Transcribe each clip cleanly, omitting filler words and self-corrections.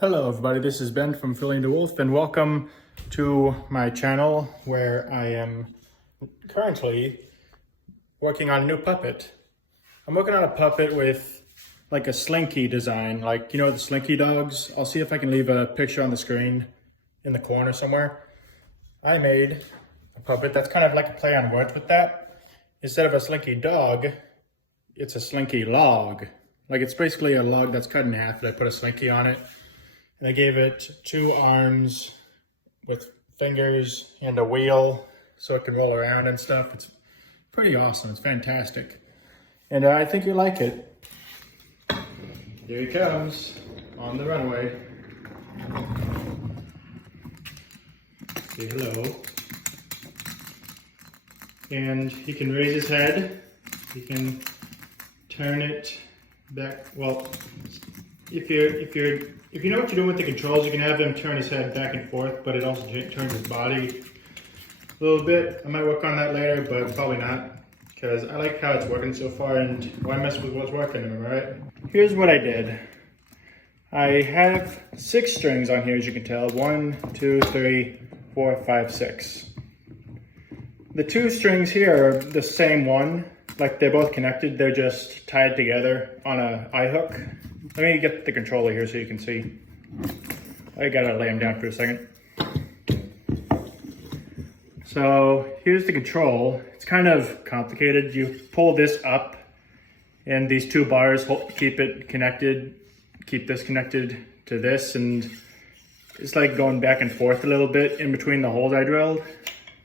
Hello everybody, this is Ben from Philly the Wolf and welcome to my channel where I am currently working on a new puppet. I'm working on a puppet with like a Slinky design, like you know the Slinky dogs. I'll see if I can leave a picture on the screen in the corner somewhere. I made a puppet that's kind of like a play on words with that. Instead of a Slinky dog, it's a Slinky log. Like it's basically a log that's cut in half, but I put a Slinky on it. And I gave it 2 arms with fingers and a wheel so it can roll around and stuff. It's pretty awesome. It's fantastic. And I think you like it. Here he comes on the runway. Say hello. And he can raise his head. He can turn it back. Well, if you know what you're doing with the controls, you can have him turn his head back and forth, but it also turns his body a little bit. I might work on that later, but probably not, because I like how it's working so far, and why mess with what's working, am I right? Here's what I did. I have 6 strings on here, as you can tell. 1, 2, 3, 4, 5, 6. The 2 strings here are the same one, like they're both connected, they're just tied together on a eye hook. Let me get the controller here so you can see. I gotta lay him down for a second. So here's the control. It's kind of complicated. You pull this up and these 2 bars keep it connected, keep this connected to this, and it's like going back and forth a little bit in between the holes I drilled.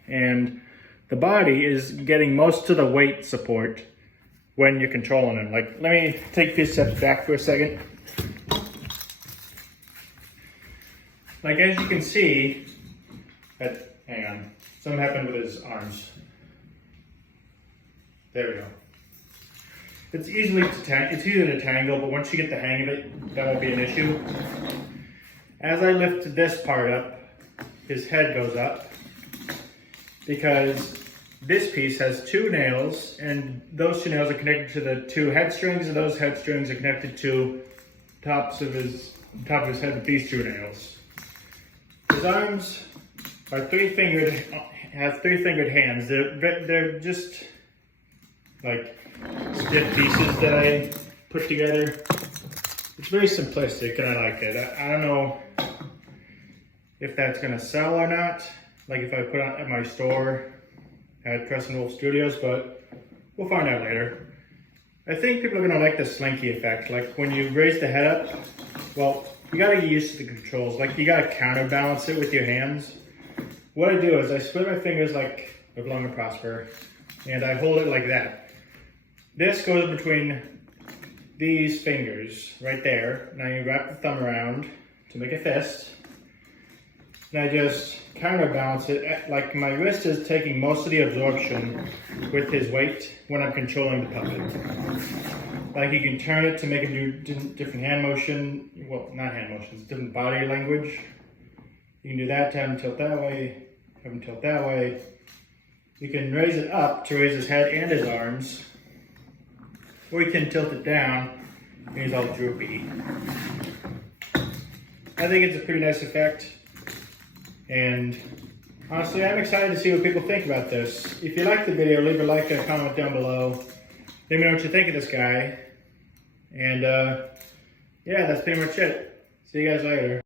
And the body is getting most of the weight support when you're controlling him. Like, let me take a few steps back for a second. Like, as you can see, hang on, something happened with his arms. There we go. It's easy to tangle, but once you get the hang of it, that won't be an issue. As I lift this part up, his head goes up, because this piece has 2 nails, and those 2 nails are connected to the 2 head strings, and those head strings are connected to top of his head with these 2 nails. His arms are have 3-fingered hands. They're just like stiff pieces that I put together. It's very simplistic, and I like it. I don't know if that's gonna sell or not. Like if I put it at my store at Crescent Wolf Studios, but we'll find out later. I think people are gonna like the Slinky effect. Like when you raise the head up, well, you gotta get used to the controls. Like you gotta counterbalance it with your hands. What I do is I split my fingers like Live Long and Prosper, and I hold it like that. This goes between these fingers right there. Now you wrap the thumb around to make a fist. And I just counterbalance it, like my wrist is taking most of the absorption with his weight when I'm controlling the puppet. Like you can turn it to make it do different hand motion, well, not hand motions, different body language. You can do that to have him tilt that way, have him tilt that way. You can raise it up to raise his head and his arms, or you can tilt it down and he's all droopy. I think it's a pretty nice effect. And honestly, I'm excited to see what people think about this. If you liked the video, leave a like and a comment down below. Let me know what you think of this guy. And yeah, that's pretty much it. See you guys later.